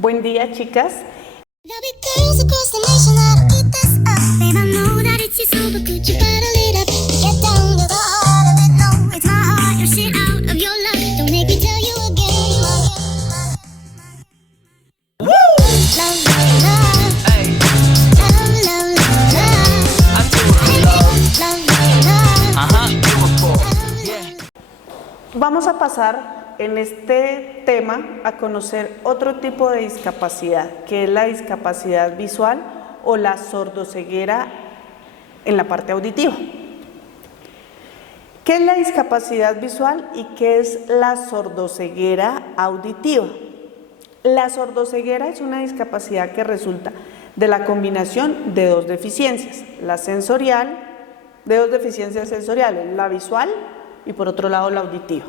Buen día, chicas. Vamos a pasar en este tema a conocer otro tipo de discapacidad, que es la discapacidad visual o la sordoceguera en la parte auditiva. ¿Qué es la discapacidad visual y qué es la sordoceguera auditiva? La sordoceguera es una discapacidad que resulta de la combinación de dos deficiencias, de dos deficiencias sensoriales, la visual y por otro lado la auditiva.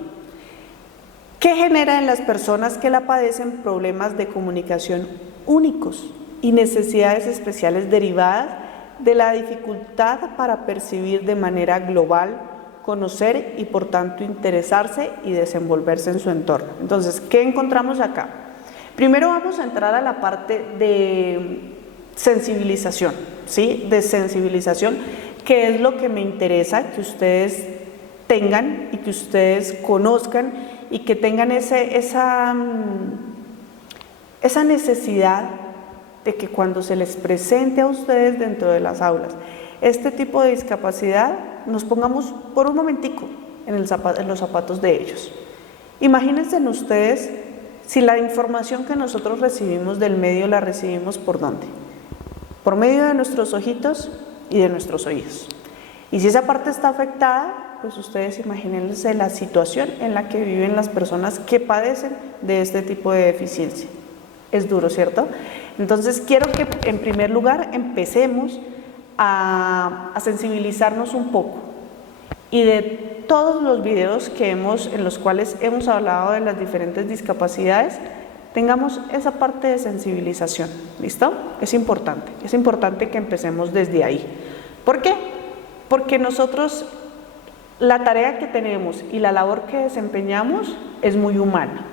¿Qué genera en las personas que la padecen problemas de comunicación únicos y necesidades especiales derivadas de la dificultad para percibir de manera global, conocer y por tanto interesarse y desenvolverse en su entorno? Entonces, ¿qué encontramos acá? Primero vamos a entrar a la parte de sensibilización, ¿sí? De sensibilización, que es lo que me interesa que ustedes tengan y que ustedes conozcan y que tengan esa necesidad de que cuando se les presente a ustedes dentro de las aulas este tipo de discapacidad, nos pongamos por un momentico en los zapatos de ellos. Imagínense en ustedes si la información que nosotros recibimos del medio la recibimos ¿por dónde? Por medio de nuestros ojitos y de nuestros oídos. Y si esa parte está afectada, pues ustedes imagínense la situación en la que viven las personas que padecen de este tipo de deficiencia. Es duro, ¿cierto? Entonces quiero que en primer lugar empecemos a sensibilizarnos un poco y de todos los videos en los cuales hemos hablado de las diferentes discapacidades, tengamos esa parte de sensibilización, ¿listo? Es importante que empecemos desde ahí. ¿Por qué? Porque nosotros, la tarea que tenemos y la labor que desempeñamos es muy humana,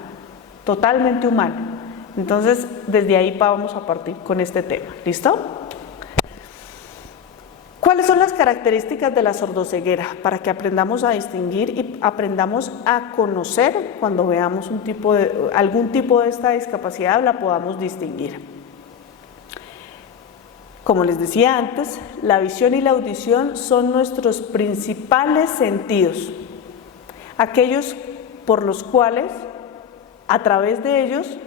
totalmente humana. Entonces, desde ahí vamos a partir con este tema, ¿listo? ¿Cuáles son las características de la sordoceguera? Para que aprendamos a distinguir y aprendamos a conocer cuando veamos algún tipo de esta discapacidad, la podamos distinguir. Como les decía antes, la visión y la audición son nuestros principales sentidos, aquellos por los cuales, a través de ellos,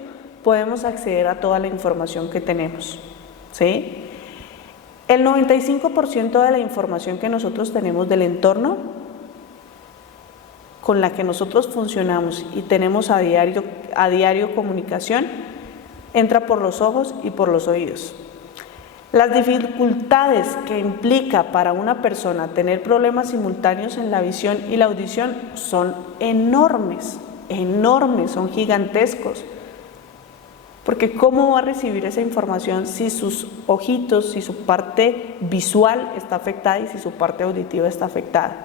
podemos acceder a toda la información que tenemos, ¿sí? El 95% de la información que nosotros tenemos del entorno, con la que nosotros funcionamos y tenemos a diario comunicación, entra por los ojos y por los oídos. Las dificultades que implica para una persona tener problemas simultáneos en la visión y la audición son enormes, son gigantescos. Porque ¿cómo va a recibir esa información si sus ojitos, si su parte visual está afectada y si su parte auditiva está afectada?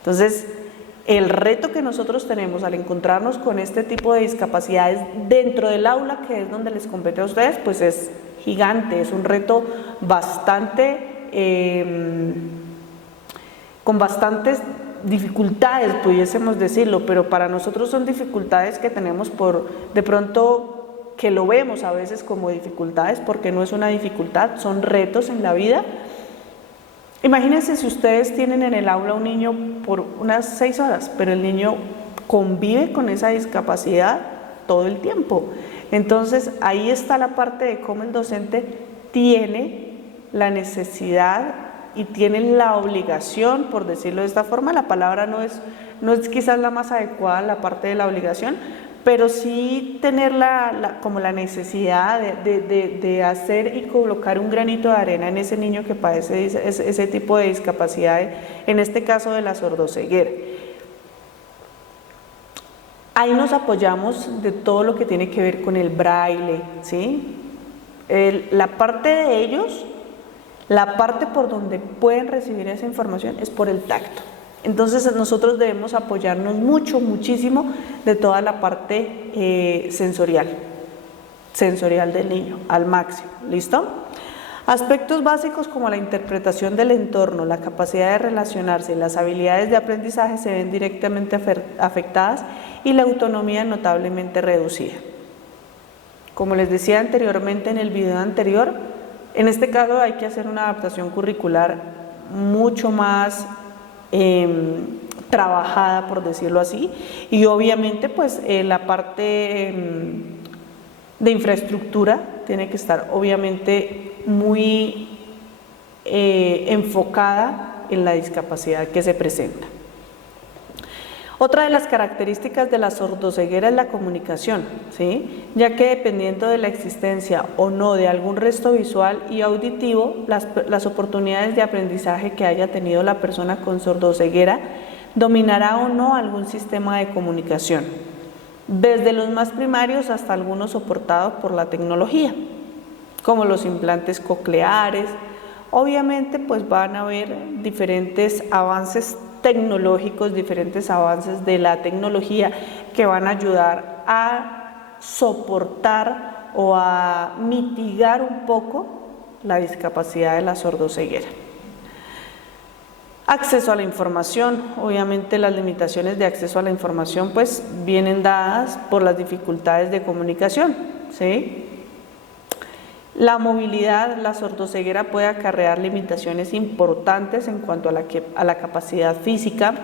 Entonces, el reto que nosotros tenemos al encontrarnos con este tipo de discapacidades dentro del aula, que es donde les compete a ustedes, pues es gigante, es un reto con bastantes dificultades, pudiésemos decirlo, pero para nosotros son dificultades que tenemos de pronto que lo vemos a veces como dificultades, porque no es una dificultad, son retos en la vida. Imagínense si ustedes tienen en el aula un niño por unas 6 horas, pero el niño convive con esa discapacidad todo el tiempo. Entonces ahí está la parte de cómo el docente tiene la necesidad y tiene la obligación, por decirlo de esta forma, la palabra no es quizás la más adecuada, la parte de la obligación, pero sí tener como la necesidad de hacer y colocar un granito de arena en ese niño que padece ese tipo de discapacidad, en este caso de la sordoceguera. Ahí nos apoyamos de todo lo que tiene que ver con el braille, ¿sí? La parte de ellos, la parte por donde pueden recibir esa información es por el tacto. Entonces nosotros debemos apoyarnos muchísimo de toda la parte sensorial. sensorial del niño al máximo. ¿Listo? Aspectos básicos como la interpretación del entorno, la capacidad de relacionarse y las habilidades de aprendizaje se ven directamente afectadas y la autonomía notablemente reducida. Como les decía anteriormente en el video anterior, en este caso hay que hacer una adaptación curricular mucho más trabajada, por decirlo así, y obviamente pues la parte de infraestructura tiene que estar obviamente muy enfocada en la discapacidad que se presenta. Otra de las características de la sordoceguera es la comunicación, ¿sí? Ya que dependiendo de la existencia o no de algún resto visual y auditivo, las oportunidades de aprendizaje que haya tenido la persona con sordoceguera dominará o no algún sistema de comunicación, desde los más primarios hasta algunos soportados por la tecnología, como los implantes cocleares. Obviamente pues van a haber diferentes avances tecnológicos, diferentes avances de la tecnología que van a ayudar a soportar o a mitigar un poco la discapacidad de la sordoceguera. Acceso a la información, obviamente las limitaciones de acceso a la información pues vienen dadas por las dificultades de comunicación, ¿sí? La movilidad, la sordoceguera puede acarrear limitaciones importantes en cuanto a la capacidad física.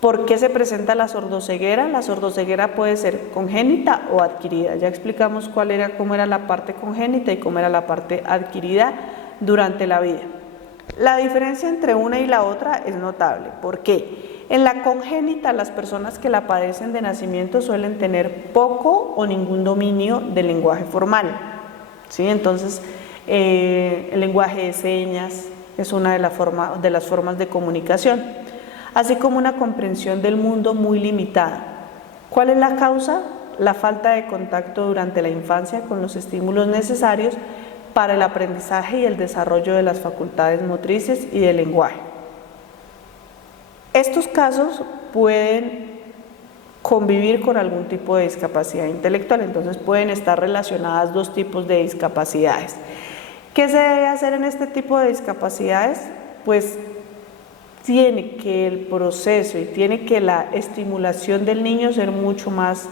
¿Por qué se presenta la sordoceguera? La sordoceguera puede ser congénita o adquirida. Ya explicamos cómo era la parte congénita y cómo era la parte adquirida durante la vida. La diferencia entre una y la otra es notable. ¿Por qué? En la congénita, las personas que la padecen de nacimiento suelen tener poco o ningún dominio del lenguaje formal, ¿sí? Entonces, el lenguaje de señas es una de las formas de comunicación, así como una comprensión del mundo muy limitada. ¿Cuál es la causa? La falta de contacto durante la infancia con los estímulos necesarios para el aprendizaje y el desarrollo de las facultades motrices y del lenguaje. Estos casos pueden convivir con algún tipo de discapacidad intelectual, entonces pueden estar relacionadas dos tipos de discapacidades. ¿Qué se debe hacer en este tipo de discapacidades? Pues tiene que el proceso y tiene que la estimulación del niño ser mucho más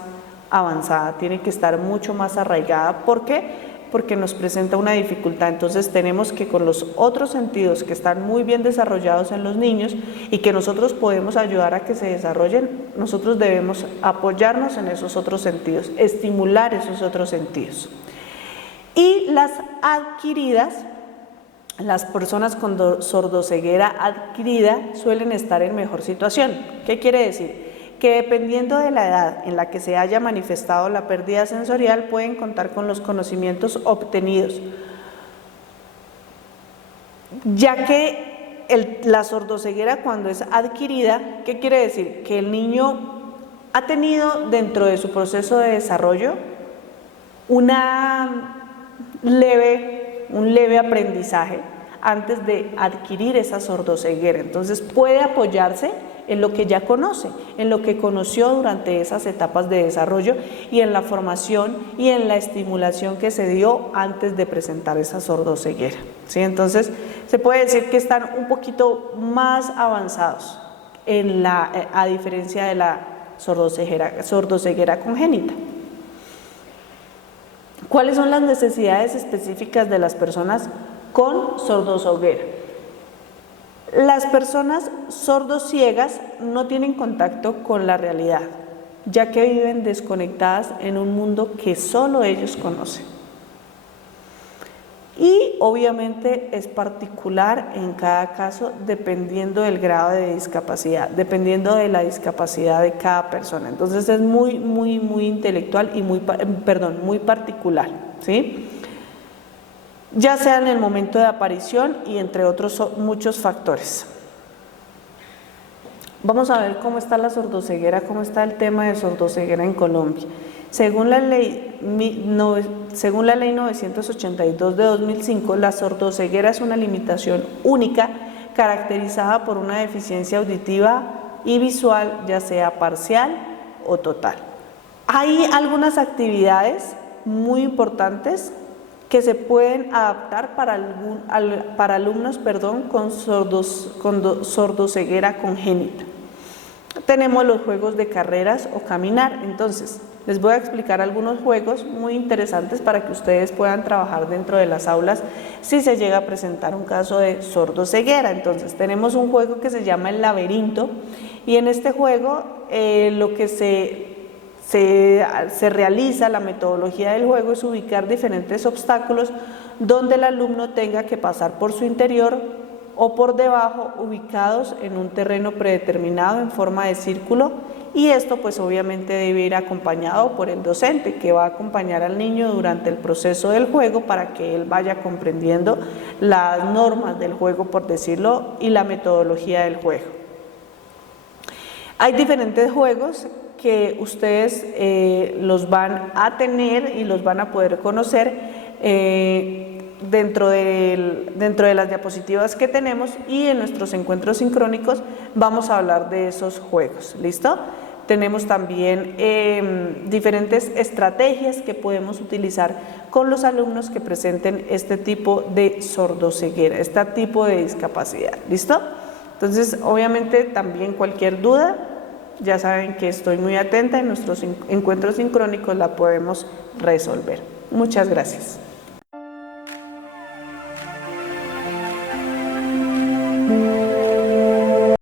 avanzada, tiene que estar mucho más arraigada. ¿Por qué? Porque nos presenta una dificultad. Entonces tenemos que con los otros sentidos que están muy bien desarrollados en los niños y que nosotros podemos ayudar a que se desarrollen, nosotros debemos apoyarnos en esos otros sentidos, estimular esos otros sentidos. Y las adquiridas, las personas con sordoceguera adquirida suelen estar en mejor situación. ¿Qué quiere decir? Que dependiendo de la edad en la que se haya manifestado la pérdida sensorial, pueden contar con los conocimientos obtenidos, ya que la sordoceguera cuando es adquirida, ¿qué quiere decir? Que el niño ha tenido dentro de su proceso de desarrollo un leve aprendizaje antes de adquirir esa sordoceguera, entonces puede apoyarse en lo que ya conoce, en lo que conoció durante esas etapas de desarrollo y en la formación y en la estimulación que se dio antes de presentar esa sordoceguera, ¿sí? Entonces se puede decir que están un poquito más avanzados a diferencia de la sordoceguera congénita. ¿Cuáles son las necesidades específicas de las personas con sordoceguera? Las personas sordociegas no tienen contacto con la realidad, ya que viven desconectadas en un mundo que solo ellos conocen. Y obviamente es particular en cada caso dependiendo del grado de discapacidad, dependiendo de la discapacidad de cada persona. Entonces es muy intelectual y muy particular, ¿sí? Ya sea en el momento de aparición y entre otros muchos factores. Vamos a ver cómo está la sordoceguera, cómo está el tema de sordoceguera en Colombia. Según la ley 982 de 2005, la sordoceguera es una limitación única caracterizada por una deficiencia auditiva y visual, ya sea parcial o total. Hay algunas actividades muy importantes que se pueden adaptar para alumnos con sordoceguera congénita. Tenemos los juegos de carreras o caminar. Entonces, les voy a explicar algunos juegos muy interesantes para que ustedes puedan trabajar dentro de las aulas si se llega a presentar un caso de sordoceguera. Entonces, tenemos un juego que se llama el laberinto, y en este juego lo que se realiza, la metodología del juego es ubicar diferentes obstáculos donde el alumno tenga que pasar por su interior o por debajo, ubicados en un terreno predeterminado en forma de círculo, y esto pues obviamente debe ir acompañado por el docente, que va a acompañar al niño durante el proceso del juego para que él vaya comprendiendo las normas del juego, por decirlo, y la metodología del juego. Hay diferentes juegos que ustedes los van a tener y los van a poder conocer dentro de las diapositivas que tenemos, y en nuestros encuentros sincrónicos vamos a hablar de esos juegos. ¿Listo? Tenemos también diferentes estrategias que podemos utilizar con los alumnos que presenten este tipo de sordoceguera, este tipo de discapacidad. ¿Listo? Entonces, obviamente, también cualquier duda, ya saben que estoy muy atenta, en nuestros encuentros sincrónicos la podemos resolver. Muchas gracias.